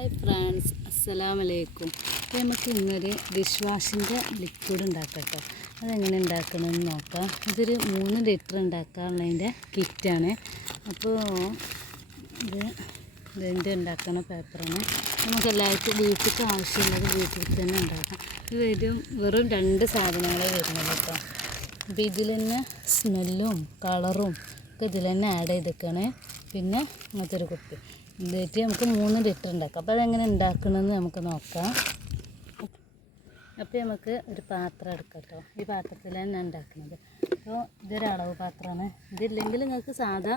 Hi friends, അസ്സലാമലൈക്കും. അപ്പോൾ നമുക്ക് ഇന്നൊരു ഡിഷ് വാഷിൻ്റെ ലിക്വിഡ് ഉണ്ടാക്കാം കേട്ടോ. അതെങ്ങനെ ഉണ്ടാക്കണമെന്ന് നോക്കാം. ഇതൊരു 3 ലിറ്റർ ഉണ്ടാക്കാനുള്ളതിൻ്റെ കിറ്റാണ്. അപ്പോൾ ഇതിൻ്റെ ഉണ്ടാക്കുന്ന പേപ്പറാണ്. നമുക്കെല്ലാവർക്കും വീട്ടിലേക്ക് ആവശ്യമുള്ളത് വീട്ടിൽ തന്നെ ഉണ്ടാക്കാം. ഇത് വെറും 2 സാധനങ്ങളെ വരുന്നത് കേട്ടോ. അപ്പോൾ ഇതിൽ തന്നെ സ്മെല്ലും കളറും ഒക്കെ ഇതിൽ തന്നെ ആഡ് ചെയ്തേക്കാണ്. പിന്നെ അങ്ങനത്തെ ഒരു കുപ്പി ഇതിട്ട് നമുക്ക് 3 ലിറ്റർ ഉണ്ടാക്കാം. അപ്പോൾ അതെങ്ങനെ ഉണ്ടാക്കണമെന്ന് നമുക്ക് നോക്കാം. അപ്പോൾ നമുക്ക് ഒരു പാത്രം എടുക്കാം കേട്ടോ. ഈ പാത്രത്തിൽ തന്നെ ഉണ്ടാക്കുന്നത്. അപ്പോൾ ഇതൊരു അളവ് പാത്രമാണ്. ഇതില്ലെങ്കിൽ നിങ്ങൾക്ക് സാധാ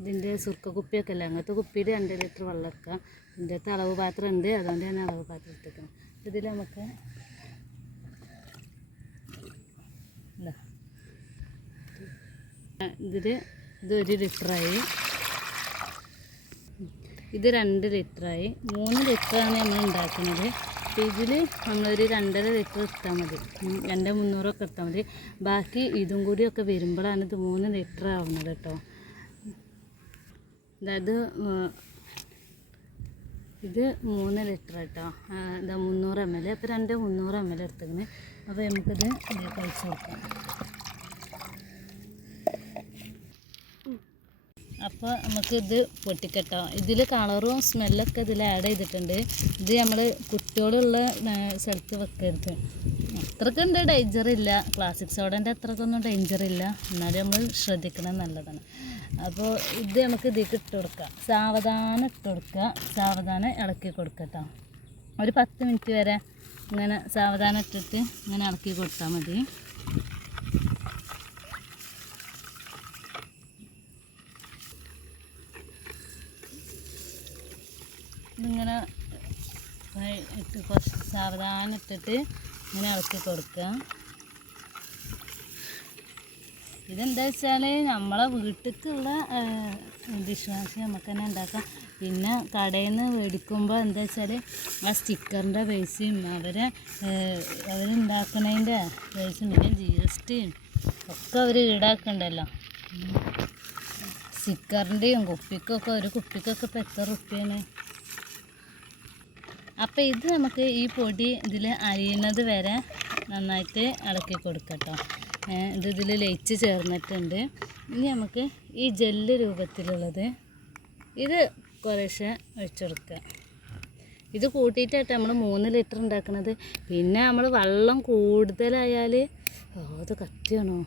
ഇതിൻ്റെ സുർക്ക കുപ്പിയൊക്കെ അല്ല, അങ്ങനത്തെ കുപ്പിയിൽ 2 ലിറ്റർ വെള്ളം എടുക്കാം. ഇതിൻ്റെ അകത്ത് അളവ് പാത്രം ഉണ്ട്, അതുകൊണ്ട് ഞാൻ അളവ് പാത്രം എടുത്തേക്കണം. ഇതിൽ നമുക്ക് ഇത് 1 ലിറ്ററായി, ഇത് 2 ലിറ്ററായി, 3 ലിറ്ററാണ് നമ്മൾ ഉണ്ടാക്കുന്നത്. അപ്പോൾ ഇതിൽ നമ്മളൊരു 2.5 ലിറ്റർ എടുത്താൽ മതി, 200-300 എടുത്താൽ മതി. ബാക്കി ഇതും കൂടിയൊക്കെ വരുമ്പോഴാണ് ഇത് 3 ലിറ്റർ ആവുന്നത് കേട്ടോ. അതായത് ഇത് 3 ലിറ്റർ കേട്ടോ. ഇതാ 300 ml. അപ്പോൾ 300 ml എടുത്തേക്കുന്നത്. അപ്പോൾ നമുക്കിത് കഴിച്ച് കൊടുക്കാം. അപ്പോൾ നമുക്കിത് പൊട്ടിക്കട്ടോ. ഇതിൽ കളറും സ്മെല്ലൊക്കെ ഇതിൽ ആഡ് ചെയ്തിട്ടുണ്ട്. ഇത് നമ്മൾ കുട്ടികളുള്ള സ്ഥലത്ത് വെക്കരുത്. അത്രയ്ക്കുണ്ട് ഡേഞ്ചറില്ല, ക്ലാസിക് സോഡൻ്റെ അത്രയ്ക്കൊന്നും ഡേഞ്ചറില്ല, എന്നാലും നമ്മൾ ശ്രദ്ധിക്കണം, നല്ലതാണ്. അപ്പോൾ ഇത് നമുക്ക് ഇതിലേക്ക് ഇട്ട് കൊടുക്കാം. സാവധാനം ഇട്ട് കൊടുക്കുക, സാവധാനം ഇളക്കി കൊടുക്കട്ടോ. ഒരു 10 മിനിറ്റ് വരെ ഇങ്ങനെ സാവധാനം ഇട്ടിട്ട് ഇങ്ങനെ ഇളക്കി കൊടുത്താൽ മതി. ഇതിങ്ങനെ ഇട്ട് കുറച്ച് സാവധാനം ഇട്ടിട്ട് ഇങ്ങനെ ഇളക്കി കൊടുക്കുക. ഇതെന്താ വെച്ചാൽ നമ്മളെ വീട്ടിലേക്കുള്ള ഡിഷ് വാഷ് നമുക്ക് തന്നെ ഉണ്ടാക്കാം. പിന്നെ കടയിൽ നിന്ന് മേടിക്കുമ്പോൾ എന്താ വെച്ചാൽ ആ സ്റ്റിക്കറിൻ്റെ പൈസയും അവരുണ്ടാക്കുന്നതിൻ്റെ പൈസയും പിന്നെ GSTയും ഒക്കെ അവർ ഈടാക്കണ്ടല്ലോ. സ്റ്റിക്കറിൻ്റെയും കുപ്പിക്കൊക്കെ, ഒരു കുപ്പിക്കൊക്കെ ഇപ്പോൾ എത്ര റുപ്യാണ്. അപ്പോൾ ഇത് നമുക്ക് ഈ പൊടി ഇതിൽ അരിയുന്നത് വരെ നന്നായിട്ട് ഇളക്കി കൊടുക്കട്ടോ. ഇതിൽ ലയിച്ച് ചേർന്നിട്ടുണ്ട്. ഇനി നമുക്ക് ഈ ജെല്ല് രൂപത്തിലുള്ളത് ഇത് കുറേശ്ശെ ഒഴിച്ചെടുക്കുക. ഇത് കൂട്ടിയിട്ടാണ് നമ്മൾ 3 ലിറ്റർ ഉണ്ടാക്കുന്നത്. പിന്നെ നമ്മൾ വെള്ളം കൂടുതലായാൽ അത് കത്തിയാണോ.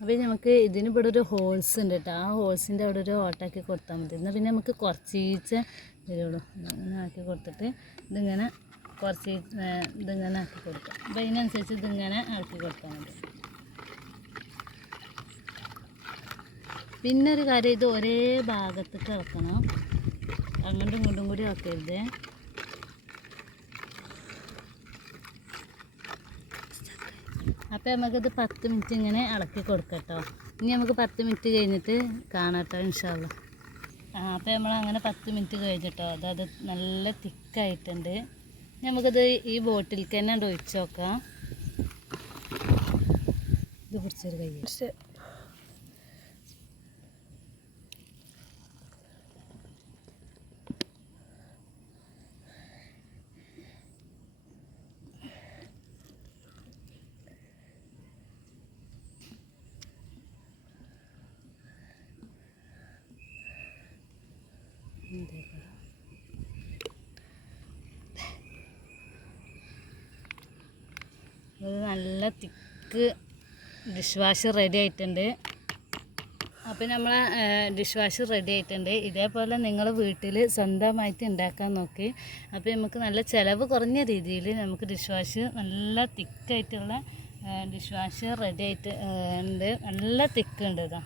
അപ്പോൾ നമുക്ക് ഇതിന് ഇവിടെ ഒരു ഹോൾസ് ഉണ്ട് കേട്ടോ. ആ ഹോൾസിൻ്റെ അവിടെ ഒരു ഓട്ടാക്കി കൊടുത്താൽ മതി. എന്നാൽ പിന്നെ നമുക്ക് കുറച്ച് വരുള്ളൂ. ഇങ്ങനെ ആക്കി കൊടുത്തിട്ട് ഇതിങ്ങനെ കുറച്ച് ഇതിങ്ങനെ ആക്കി കൊടുക്കാം. അപ്പോൾ അതിനനുസരിച്ച് ഇതിങ്ങനെ ആക്കി കൊടുത്താൽ മതി. പിന്നെ ഒരു കാര്യം, ഇത് ഒരേ ഭാഗത്തേക്ക് ഇളക്കണം, അങ്ങോട്ടും ഇങ്ങോട്ടും കൂടി ഇളക്കരുത്. അപ്പോൾ നമുക്കിത് 10 മിനിറ്റ് ഇങ്ങനെ ഇളക്കി കൊടുക്കട്ടോ. ഇനി നമുക്ക് 10 മിനിറ്റ് കഴിഞ്ഞിട്ട് കാണാട്ടോ ഇൻഷാ അല്ലാ. അപ്പോൾ നമ്മൾ അങ്ങനെ 10 മിനിറ്റ് കഴിഞ്ഞിട്ടോ അത് നല്ല തിക്കായിട്ടുണ്ട്. നമുക്കിത് ഈ ബോട്ടിലേക്ക് തന്നെ ഒഴിച്ച് നോക്കാം. ഇത് പിടിച്ചൊരു കൈ ഇത് നല്ല തിക്ക് ഡിഷ് വാഷ് റെഡി ആയിട്ടുണ്ട്. അപ്പോൾ നമ്മളെ ഡിഷ് വാഷ് റെഡി ആയിട്ടുണ്ട്. ഇതേപോലെ നിങ്ങൾ വീട്ടിൽ സ്വന്തമായിട്ട് ഉണ്ടാക്കാൻ നോക്കി. അപ്പോൾ നമുക്ക് നല്ല ചിലവ് കുറഞ്ഞ രീതിയിൽ നമുക്ക് ഡിഷ് വാഷ് നല്ല തിക്കായിട്ടുള്ള ഡിഷ് വാഷ് റെഡി ആയിട്ട് ഉണ്ട്. നല്ല തിക്കുണ്ട്, ഇതാ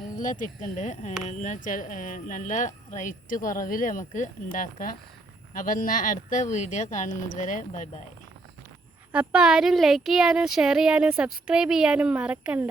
നല്ല തിക്കുണ്ട്. എന്നുവെച്ചാൽ നല്ല റേറ്റ് കുറവിൽ നമുക്ക് ഉണ്ടാക്കാം. അപ്പം എന്നാൽ അടുത്ത വീഡിയോ കാണുന്നത് വരെ ബൈ ബൈ. അപ്പോൾ ആരും ലൈക്ക് ചെയ്യാനും ഷെയർ ചെയ്യാനും സബ്സ്ക്രൈബ് ചെയ്യാനും മറക്കണ്ട.